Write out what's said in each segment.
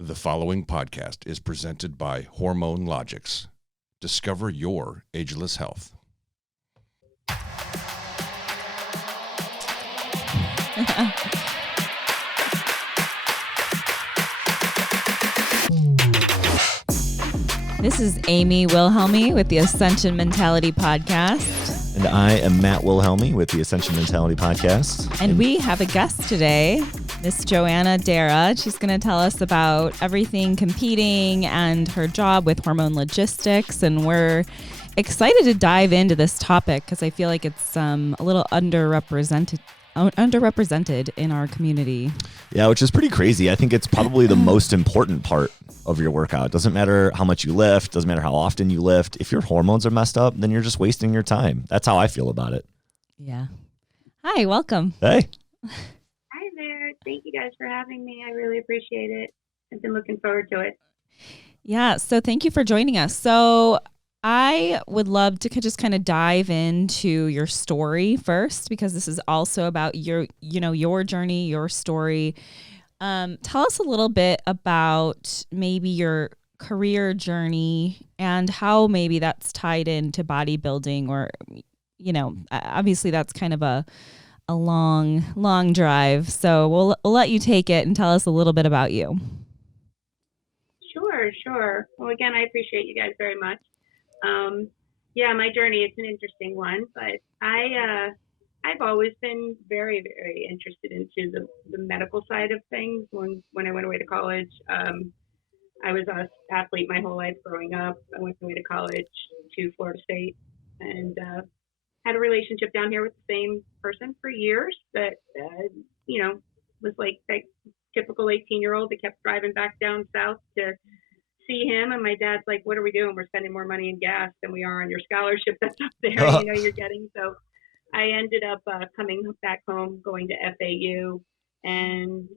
The following podcast is presented by Hormone Logics. Discover your ageless health. This is Amy Wilhelmy with the Ascension Mentality Podcast. And I am Matt Wilhelmy with the Ascension Mentality Podcast. And we have a guest today, Miss Joanna Dara. She's going to tell us about everything competing and her job with Hormone Logistics. And we're excited to dive into this topic because I feel like it's a little underrepresented in our community. Yeah, which is pretty crazy. I think it's probably the most important part of your workout. It doesn't matter how much you lift, doesn't matter how often you lift. If your hormones are messed up, then you're just wasting your time. That's how I feel about it. Yeah. Hi, welcome. Hey. Hi there. Thank you guys for having me. I really appreciate it. I've been looking forward to it. Yeah, so thank you for joining us. So I would love to just kind of dive into your story first, because this is also about your journey, your story. Tell us a little bit about maybe your career journey and how maybe that's tied into bodybuilding, or, obviously that's kind of a long drive. So we'll let you take it and tell us a little bit about you. Sure. Well, again, I appreciate you guys very much. My journey is an interesting one, but I've always been very, very interested into the medical side of things. When I went away to college, I was an athlete my whole life growing up. I went away to college to Florida State and had a relationship down here with the same person for years that, was like that typical 18-year-old that kept driving back down south to see him. And my dad's like, what are we doing? We're spending more money in gas than we are on your scholarship that's up there, you're getting. So I ended up coming back home, going to FAU, and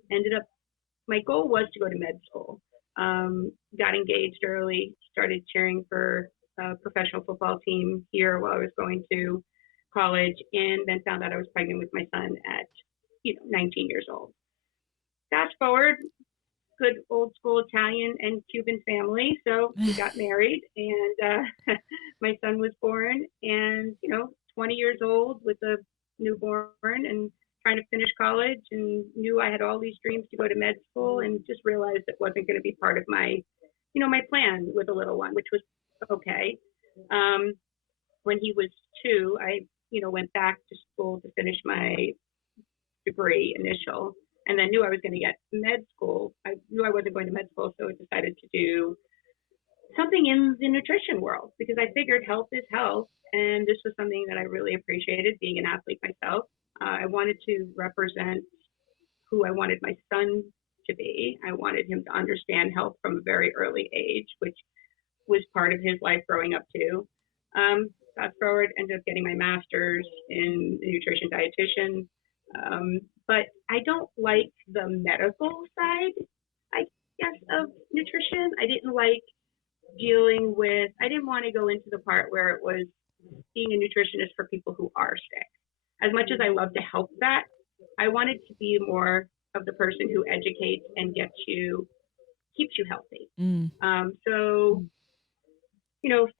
my goal was to go to med school. Got engaged early, started cheering for a professional football team here while I was going to college, and then found out I was pregnant with my son at 19 years old. Fast forward, good old school Italian and Cuban family. So we got married, and my son was born, and 20 years old with a newborn and trying to finish college, and knew I had all these dreams to go to med school, and just realized it wasn't going to be part of my my plan with a little one, which was okay. When he was 2, I went back to school to finish my degree initial, and then knew I was going to get med school. I knew I wasn't going to med school, so I decided to do something in the nutrition world, because I figured health is health, and this was something that I really appreciated, being an athlete myself. I wanted to represent who I wanted my son to be. I wanted him to understand health from a very early age, which was part of his life growing up too. Fast forward, ended up getting my master's in nutrition dietitian. But I don't like the medical side, I guess, of nutrition. I didn't like I didn't want to go into the part where it was being a nutritionist for people who are sick. As much as I love to help that, I wanted to be more of the person who educates and keeps you healthy.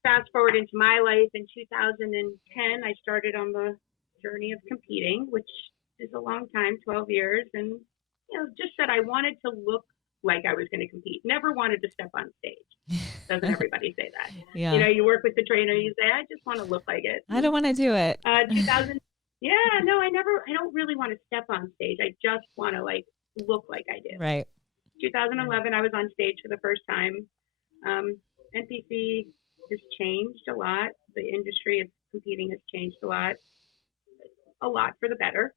Fast forward into my life in 2010, I started on the journey of competing, which is a long time, 12 years, and just said I wanted to look like I was going to compete. Never wanted to step on stage. Doesn't everybody say that? Yeah. You work with the trainer, you say, I just want to look like it. I don't want to do it. 2000. Yeah, no, I don't really want to step on stage. I just want to look like I did. Right. 2011, I was on stage for the first time. NPC has changed a lot. The industry of competing has changed a lot for the better.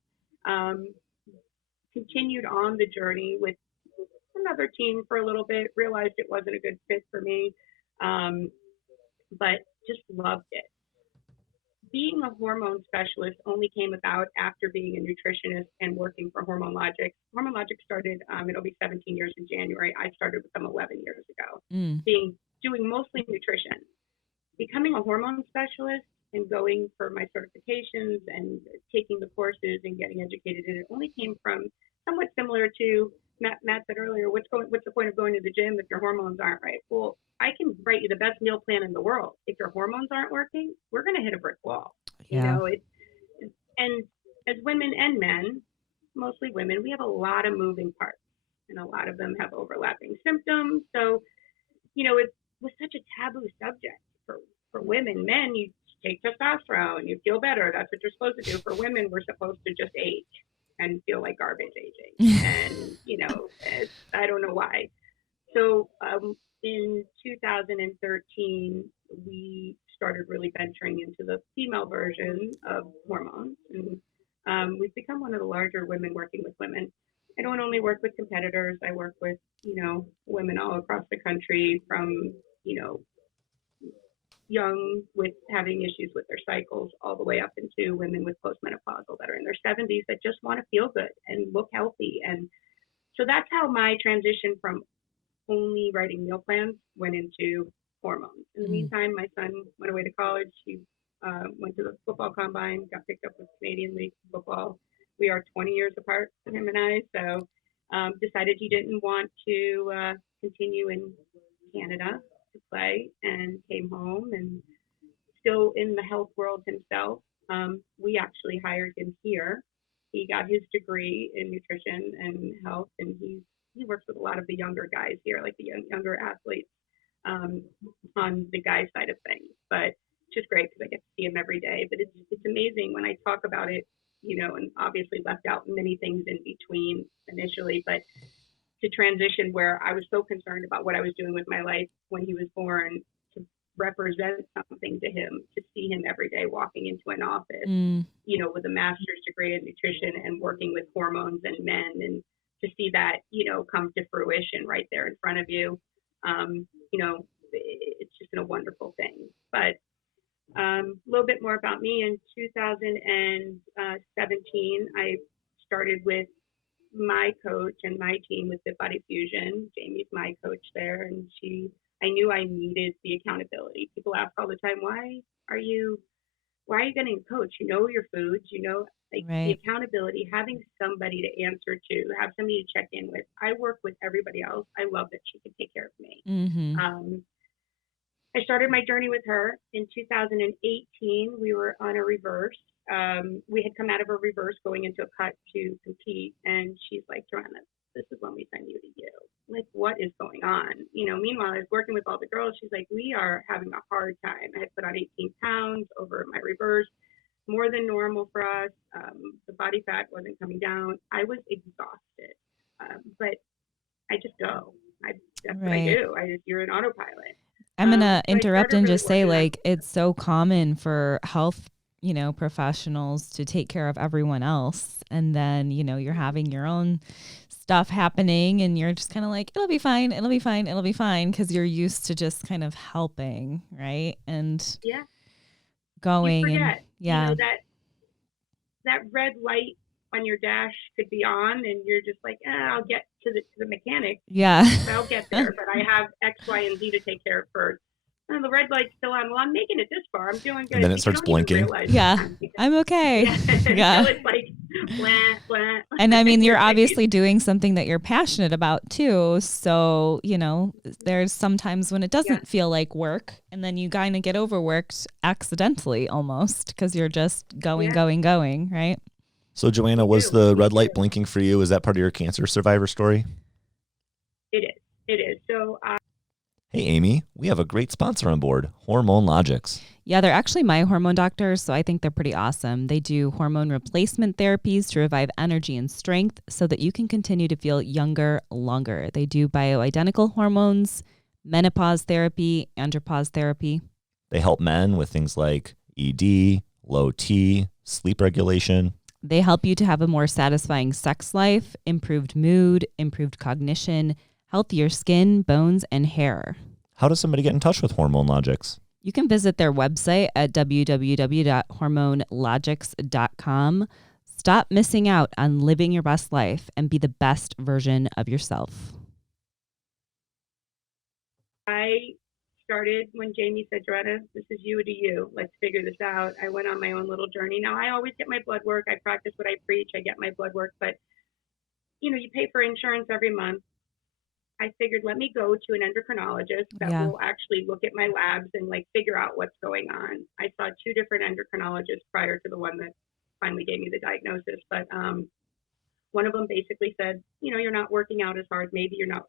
Continued on the journey with another team for a little bit, realized it wasn't a good fit for me, but just loved it. Being a hormone specialist only came about after being a nutritionist and working for Hormone Logics. Hormone Logics started, it'll be 17 years in January. I started with them 11 years ago, doing mostly nutrition. Becoming a hormone specialist and going for my certifications and taking the courses and getting educated in it only came from somewhat similar to Matt said earlier, what's the point of going to the gym if your hormones aren't right? Well, I can write you the best meal plan in the world. If your hormones aren't working, we're going to hit a brick wall. Yeah. And as women and men, mostly women, we have a lot of moving parts, and a lot of them have overlapping symptoms. So, it was such a taboo subject for women. Men, you take testosterone, you feel better. That's what you're supposed to do. For women, we're supposed to just age and feel like garbage aging. And, I don't know why. So in 2013, we started really venturing into the female version of hormones. And we've become one of the larger women working with women. I don't only work with competitors. I work with, women all across the country, from, young with having issues with their cycles all the way up into women with postmenopausal that are in their 70s that just want to feel good and look healthy. And so that's how my transition from only writing meal plans went into hormones. In the meantime, my son went away to college. He went to the football combine, got picked up with Canadian League football. We are 20 years apart, him and I. So decided he didn't want to continue in Canada to play, and came home, and still in the health world himself. We actually hired him here. He got his degree in nutrition and health, and he works with a lot of the younger guys here, like the younger athletes, on the guy side of things. But it's just great because I get to see him every day. But it's amazing when I talk about it, and obviously left out many things in between initially, but to transition where I was so concerned about what I was doing with my life when he was born, to represent something to him, to see him every day walking into an office, with a master's degree in nutrition and working with hormones and men, and to see that, come to fruition right there in front of you, it's just a wonderful thing. But a little bit more about me. In 2017, I started with my coach and my team with Fit Body Fusion. Jamie's my coach there, and I knew I needed the accountability. People ask all the time, why are you getting a coach? You know your foods, Right. The accountability, having somebody to answer to, have somebody to check in with. I work with everybody else. I love that she can take care of me. Mm-hmm. I started my journey with her in 2018. We were on a reverse. We had come out of a reverse going into a cut to compete, and she's like, Joanna, this is when we send you to you. Like, what is going on? Meanwhile, I was working with all the girls. She's like, we are having a hard time. I had put on 18 pounds over my reverse, more than normal for us. The body fat wasn't coming down. I was exhausted, but I just go. That's what I do. You're an autopilot. I'm going to So interrupt and really just say, working on- it's so common for health, professionals to take care of everyone else. And then, you're having your own stuff happening, and you're just kind of like, it'll be fine. It'll be fine. It'll be fine. Cause you're used to just kind of helping. Right. And going, you and forget, that red light on your dash could be on, and you're just like, I'll get to the mechanic. Yeah. I'll get there, but I have X, Y, and Z to take care of first. And the red light's still on. Well, I'm making it this far. I'm doing good. And then it starts blinking. Yeah. I'm okay. Yeah. So it's like, blah, blah. And I mean, you're obviously doing something that you're passionate about too. So, there's sometimes when it doesn't feel like work, and then you kind of get overworked accidentally almost because you're just going, right? So, Joanna, was the red light blinking for you? Is that part of your cancer survivor story? It is. So, hey, Amy, we have a great sponsor on board, Hormone Logics. Yeah, they're actually my hormone doctors, so I think they're pretty awesome. They do hormone replacement therapies to revive energy and strength so that you can continue to feel younger longer. They do bioidentical hormones, menopause therapy, andropause therapy. They help men with things like ED, low T, sleep regulation. They help you to have a more satisfying sex life, improved mood, improved cognition, healthier skin, bones, and hair. How does somebody get in touch with Hormone Logics? You can visit their website at www.hormonelogics.com. Stop missing out on living your best life and be the best version of yourself. I started when Jamie said, Joanna, this is you to you. Let's figure this out. I went on my own little journey. Now, I always get my blood work. I practice what I preach. I get my blood work. But you pay for insurance every month. I figured, let me go to an endocrinologist that Yeah. will actually look at my labs and like figure out what's going on. I saw 2 different endocrinologists prior to the one that finally gave me the diagnosis, but one of them basically said, you're not working out as hard. Maybe you're not,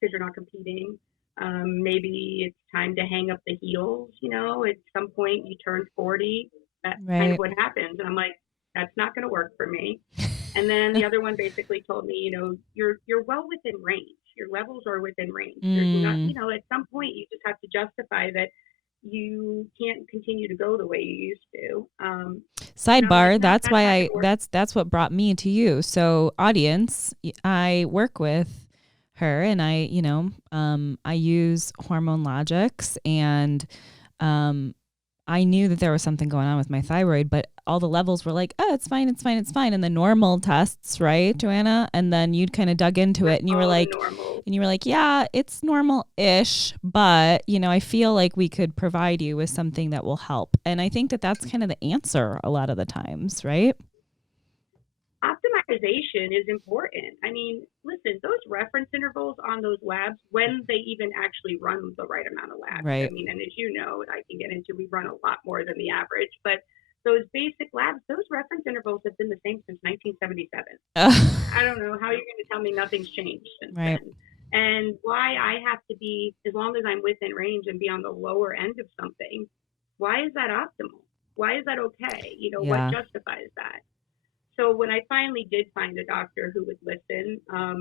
because you're not competing. Maybe it's time to hang up the heels. At some point you turn 40. That's kind Right. of what happens. And I'm like, that's not going to work for me. And then the other one basically told me, you're well within range. Your levels are within range. There's not, at some point you just have to justify that you can't continue to go the way you used to. Sidebar, that's not why gonna work. that's what brought me to you. So audience, I work with her and I use Hormone Logics, and I knew that there was something going on with my thyroid, but all the levels were like, oh, it's fine, it's fine, it's fine. And the normal tests, right, Joanna? And then you'd kind of dug into it and you were All the like, normal. yeah, it's normal-ish, but, I feel like we could provide you with something that will help. And I think that that's kind of the answer a lot of the times, right? Optimization is important. I mean, listen, those reference intervals on those labs, when they even actually run the right amount of labs. Right. I mean, and as you know, I can get into, we run a lot more than the average, but those basic labs, those reference intervals have been the same since 1977. I don't know how you're going to tell me nothing's changed since Right. then. And why I have to be, as long as I'm within range and be on the lower end of something, why is that optimal? Why is that okay? Yeah. What justifies that? So when I finally did find a doctor who would listen, I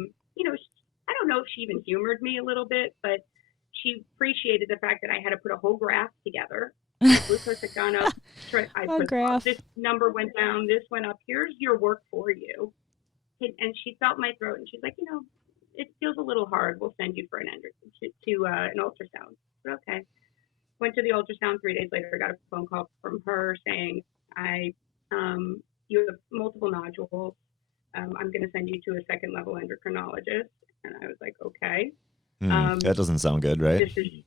don't know if she even humored me a little bit, but she appreciated the fact that I had to put a whole graph together. My glucose had gone up. Graph. This number went down. This went up. Here's your work for you. And she felt my throat, and she's like, it feels a little hard. We'll send you for an ultrasound. But okay. Went to the ultrasound 3 days later. Got a phone call from her saying, you have multiple nodules. I'm going to send you to a second level endocrinologist. And I was like, okay. That doesn't sound good, right? This is,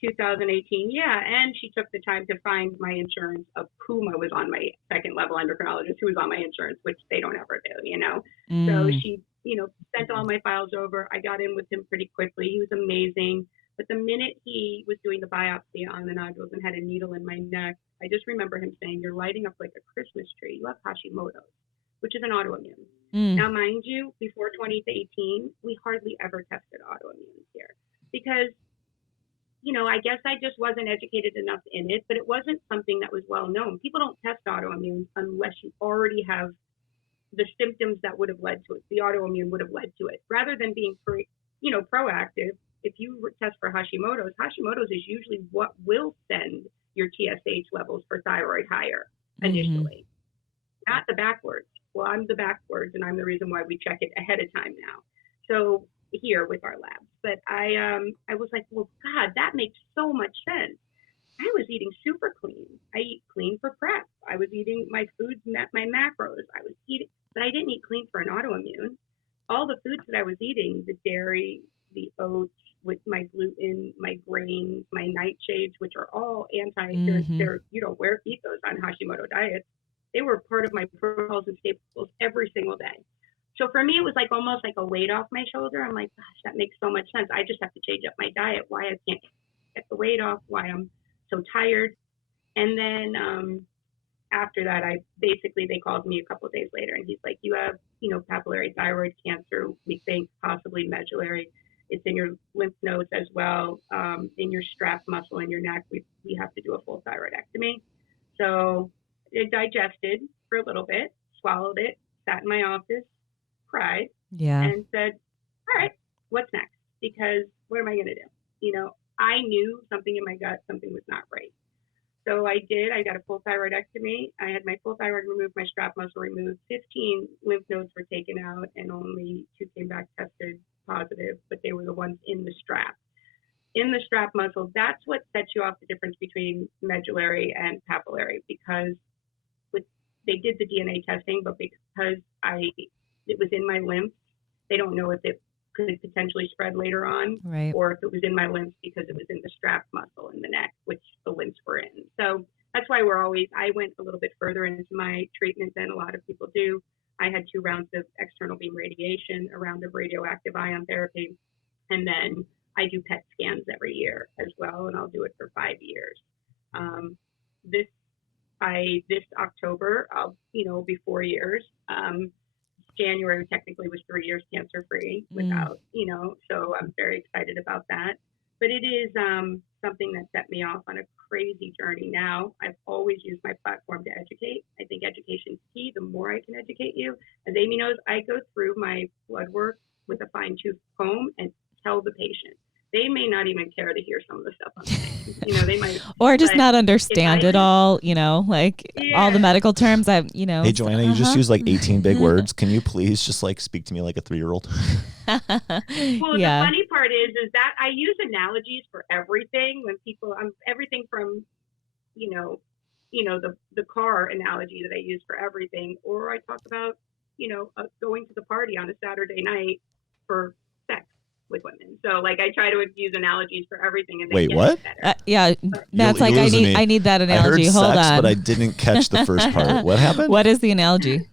2018. Yeah. And she took the time to find my insurance of whom I was on my second level endocrinologist, who was on my insurance, which they don't ever do, So she, sent all my files over. I got in with him pretty quickly. He was amazing. But the minute he was doing the biopsy on the nodules and had a needle in my neck, I just remember him saying, you're lighting up like a Christmas tree. You have Hashimoto's, which is an autoimmune. Now, mind you, before 2018, we hardly ever tested autoimmunes here because, I guess I just wasn't educated enough in it, but it wasn't something that was well known. People don't test autoimmunes unless you already have the symptoms that would have led to it. The autoimmune would have led to it. Rather than being proactive, if you test for Hashimoto's is usually what will send your TSH levels for thyroid higher initially, not the backwards. Well, I'm the backwards, and I'm the reason why we check it ahead of time now. So here with our labs, but I was like, well, God, that makes so much sense. I was eating super clean. I eat clean for prep. I was eating my foods, met my macros. I was eating, but I didn't eat clean for an autoimmune. All the foods that I was eating, the dairy, the oats, with my gluten, my grains, my nightshades, which are all they're you don't eat those on Hashimoto diets. They were part of my protocols and staples every single day. So for me, it was like almost like a weight off my shoulder. I'm like, gosh, that makes so much sense. I just have to change up my diet. Why I can't get the weight off? Why I'm so tired? And then after that, they called me a couple of days later, and he's like, you have papillary thyroid cancer. We think possibly medullary. It's in your lymph nodes as well, in your strap muscle in your neck. We have to do a full thyroidectomy. So it digested for a little bit, swallowed it, sat in my office, cried, and said, all right, what's next? Because what am I going to do? I knew something in my gut, something was not right. So I did. I got a full thyroidectomy. I had my full thyroid removed, my strap muscle removed. 15 lymph nodes were taken out, and only 2 came back tested positive, but they were the ones in the strap. In the strap muscle, that's what sets you off the difference between medullary and papillary, because they did the DNA testing, but because it was in my lymph, they don't know if it could potentially spread later on, right, or if it was in my lymph because it was in the strap muscle in the neck, which the lymphs were in. So that's why I went a little bit further into my treatment than a lot of people do. I had 2 rounds of external beam radiation, a round of radioactive ion therapy, and then I do PET scans every year as well, and I'll do it for 5 years. This October, it'll be 4 years. January technically was 3 years cancer free without, so I'm very excited about that. But it is something that set me off on a crazy journey now. I've always used my platform to educate. I think education is key. The more I can educate you, as Amy knows, I go through my blood work with a fine tooth comb and tell the patient. They may not even care to hear some of the stuff I'm saying. They might, or just not understand it all. All the medical terms. Hey, Joanna, you just use like 18 big words. Can you please just like speak to me like a 3-year-old? Well, the funny part is that I use analogies for everything. When people, everything from, the car analogy that I use for everything, or I talk about, going to the party on a Saturday night for sex with women. So like I try to use analogies for everything. And wait, what? Matt's like, I need that analogy. I heard Hold sex, on. but I didn't catch the first part. What happened? What is the analogy?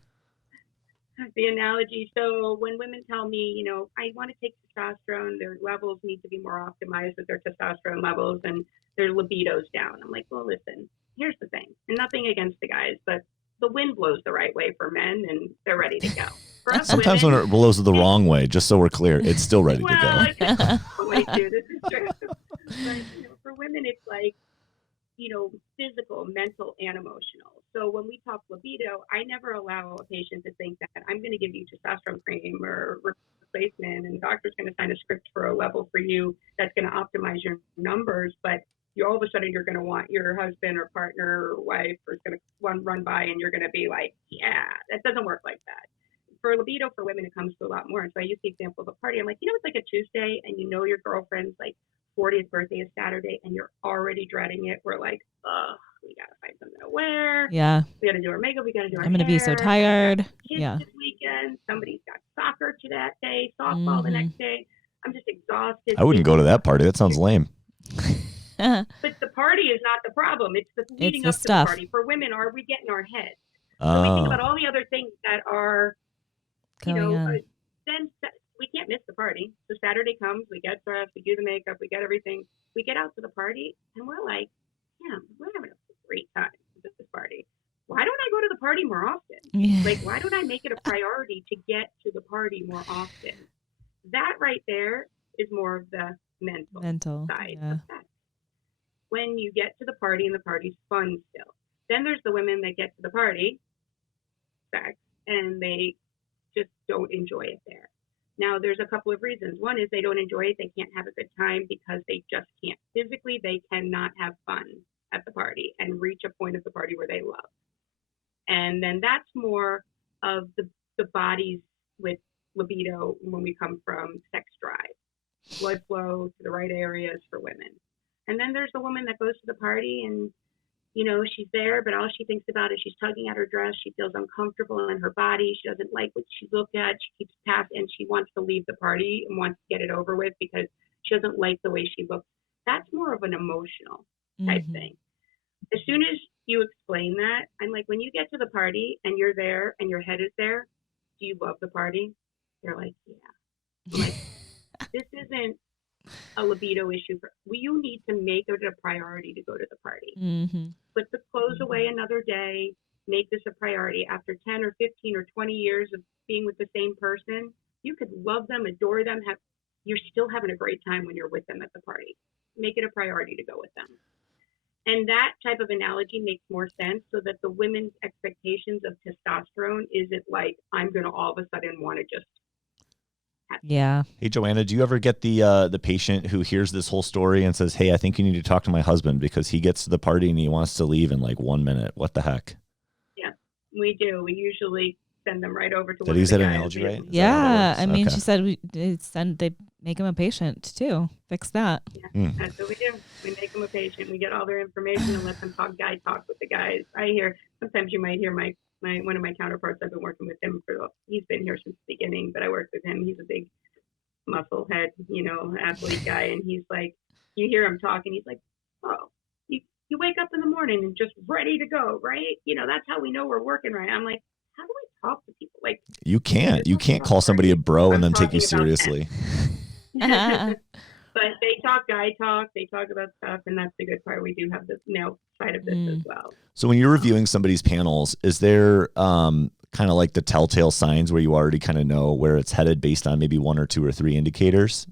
The analogy. So when women tell me, I want to take testosterone, their levels need to be more optimized with their testosterone levels and their libido's down. I'm like, well, listen, here's the thing, and nothing against the guys, but the wind blows the right way for men and they're ready to go. For us Sometimes women, when it blows the wrong way, just so we're clear, it's still ready to go. This is true. But, for women, it's like, physical, mental, and emotional. So when we talk libido, I never allow a patient to think that I'm going to give you testosterone cream or replacement, and the doctor's going to sign a script for a level for you that's going to optimize your numbers, but all of a sudden you're going to want your husband or partner or wife or is going to run by and you're going to be like, yeah, that doesn't work like that. For libido, for women, it comes to a lot more. And so I use the example of a party. I'm like, it's like a Tuesday and your girlfriend's like 40th birthday is Saturday and you're already dreading it. We're like, we got to find something to wear. Yeah. We got to do our makeup. We got to do our I'm going to be so tired. Kids this weekend. Somebody's got soccer to that day, softball the next day. I'm just exhausted. I wouldn't go to that party. That sounds lame. But the party is not the problem. It's the leading up to the party. For women, are we getting our heads? So we think about all the other things that are, then we can't miss the party. So Saturday comes, we get dressed, we do the makeup, we get everything. We get out to the party, and we're like, we're having a great time at this party. Why don't I go to the party more often? Yeah. Like, why don't I make it a priority to get to the party more often? That right there is more of the mental side of sex. When you get to the party and the party's fun still. Then there's the women that get to the party, sex, and they just don't enjoy it there. Now, there's a couple of reasons. One is they don't enjoy it. They can't have a good time because they just can't. Physically, they cannot have fun at the party and reach a point of the party where they love. And then that's more of the bodies with libido when we come from sex drive, blood flow to the right areas for women. And then there's the woman that goes to the party and, she's there, but all she thinks about is she's tugging at her dress. She feels uncomfortable in her body. She doesn't like what she looks at. She keeps past and she wants to leave the party and wants to get it over with because she doesn't like the way she looks. That's more of an emotional type thing. As soon as you explain that, I'm like, when you get to the party and you're there and your head is there, do you love the party? They're like, yeah. I'm like, this isn't a libido issue. You need to make it a priority to go to the party. Put the clothes away another day. Make this a priority. After 10 or 15 or 20 years of being with the same person, you could love them, adore them. You're still having a great time when you're with them at the party. Make it a priority to go with them. And that type of analogy makes more sense so that the women's expectations of testosterone isn't like, I'm going to all of a sudden want to just Yeah. Hey, Joanna, do you ever get the patient who hears this whole story and says, hey, I think you need to talk to my husband because he gets to the party and he wants to leave in like 1 minute? What the heck? Yeah, we do. We usually send them right over to Did he use that analogy right? Yeah. I mean, she said they make him a patient too. Fix that. Yeah, that's what we do. We make them a patient. We get all their information and let them talk with the guys. Sometimes you might hear one of my counterparts. I've been working with him he's been here since the beginning, but I worked with him. He's a big muscle head, athlete guy. And he's like, you hear him talk and he's like, oh, you wake up in the morning and just ready to go, right? That's how we know we're working right. I'm like, how do we talk to people. Like, You can't call somebody a bro and then take you seriously. But they talk guy talk, they talk about stuff, and that's the good part. We do have the male side of this as well. So when you're reviewing somebody's panels, is there kind of like the telltale signs where you already kind of know where it's headed based on maybe 1 or 2 or 3 indicators?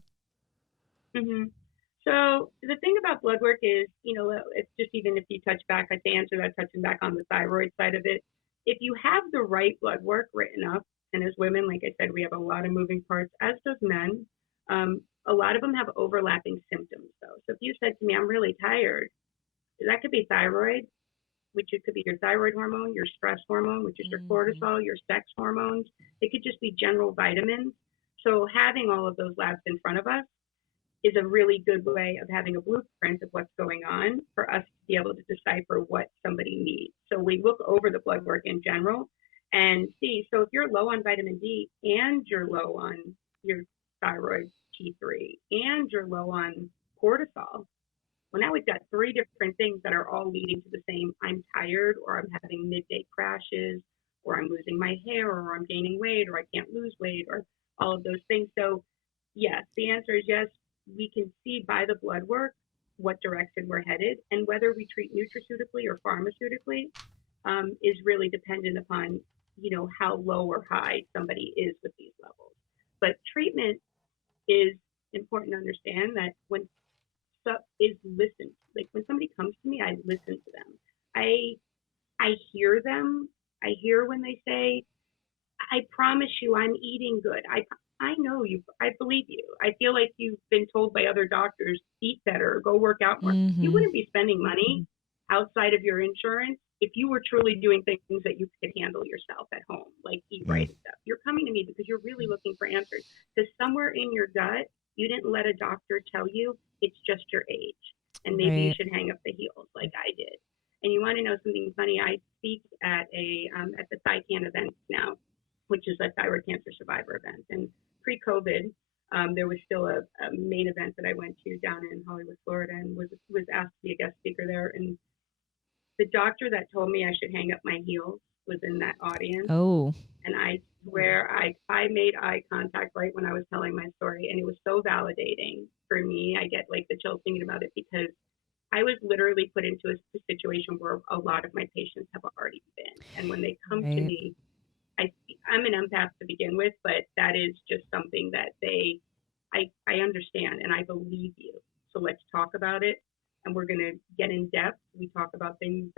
Mm-hmm. So the thing about blood work is, it's just, even if you touch back, to answer that, touching back on the thyroid side of it, if you have the right blood work written up, and as women, like I said, we have a lot of moving parts, as does men. A lot of them have overlapping symptoms, though. So if you said to me, I'm really tired, that could be thyroid, which it could be your thyroid hormone, your stress hormone, which is your cortisol, your sex hormones. It could just be general vitamins. So having all of those labs in front of us is a really good way of having a blueprint of what's going on for us to be able to decipher what somebody needs. So we look over the blood work in general and see. So if you're low on vitamin D and you're low on your thyroid T3 and you're low on cortisol, well, now we've got 3 different things that are all leading to the same: I'm tired, or I'm having midday crashes, or I'm losing my hair, or I'm gaining weight, or I can't lose weight, or all of those things. So yes, the answer is yes. We can see by the blood work what direction we're headed, and whether we treat nutraceutically or pharmaceutically is really dependent upon, how low or high somebody is with these levels. But treatment is important to understand that when stuff is listened, like when somebody comes to me, I listen to them. I hear them. I hear when they say, I promise you I'm eating good. I know you. I believe you. I feel like you've been told by other doctors, eat better, go work out more. You wouldn't be spending money outside of your insurance if you were truly doing things that you could handle yourself at home, like eat right and stuff. You're coming to me because you're really looking for answers. Because somewhere in your gut, you didn't let a doctor tell you it's just your age, and maybe you should hang up the heels like I did. And you want to know something funny? I speak at the ThyCan event now, which is a thyroid cancer survivor event. And pre-COVID, there was still a main event that I went to down in Hollywood, Florida, and was asked to be a guest speaker there. And the doctor that told me I should hang up my heels was in that audience. Oh. And I swear I made eye contact right when I was telling my story, and it was so validating for me. I get like the chills thinking about it, because I was literally put into a situation where a lot of my patients have already been. And when they come to me, I'm an empath to begin with, but that is just something that I understand, and I believe you. So let's talk about it, and we're going to get in depth. We talk about things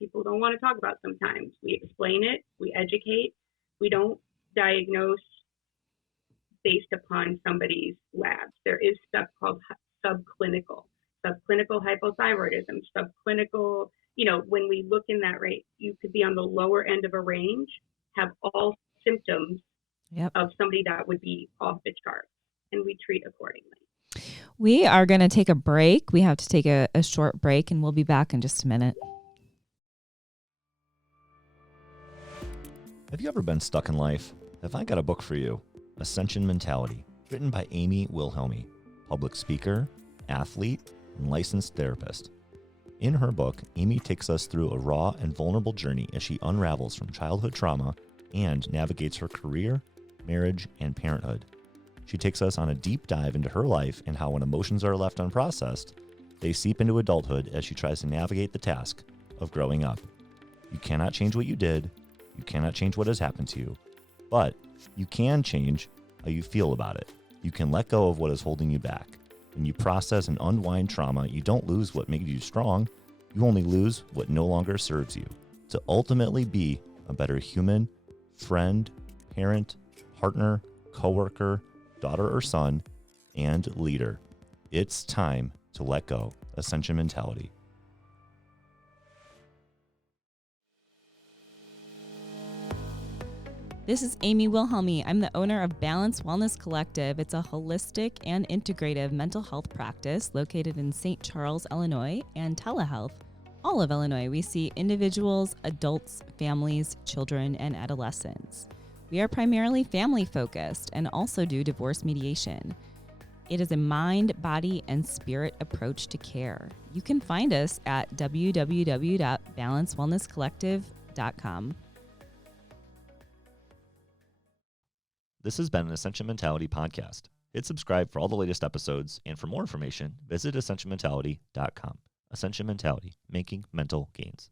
people don't want to talk about sometimes. We explain it, we educate. We don't diagnose based upon somebody's labs. There is stuff called subclinical hypothyroidism, subclinical. When we look in that rate, you could be on the lower end of a range, have all symptoms of somebody that would be off the charts, and we treat accordingly. We are going to take a break. We have to take a short break, and we'll be back in just a minute. Have you ever been stuck in life? Have I got a book for you? Ascension Mentality, written by Amy Wilhelmi, public speaker, athlete, and licensed therapist. In her book, Amy takes us through a raw and vulnerable journey as she unravels from childhood trauma and navigates her career, marriage, and parenthood. She takes us on a deep dive into her life and how, when emotions are left unprocessed, they seep into adulthood as she tries to navigate the task of growing up. You cannot change what you did. You cannot change what has happened to you. But you can change how you feel about it. You can let go of what is holding you back. When you process and unwind trauma, you don't lose what made you strong. You only lose what no longer serves you. To ultimately be a better human, friend, parent, partner, coworker, daughter or son, and leader. It's time to let go. Ascension Mentality. This is Amy Wilhelmi. I'm the owner of Balance Wellness Collective. It's a holistic and integrative mental health practice located in St. Charles, Illinois, and telehealth, all of Illinois. We see individuals, adults, families, children, and adolescents. We are primarily family focused and also do divorce mediation. It is a mind, body, and spirit approach to care. You can find us at www.balancewellnesscollective.com. This has been an Ascension Mentality podcast. Hit subscribe for all the latest episodes, and for more information, visit ascensionmentality.com. Ascension Mentality, making mental gains.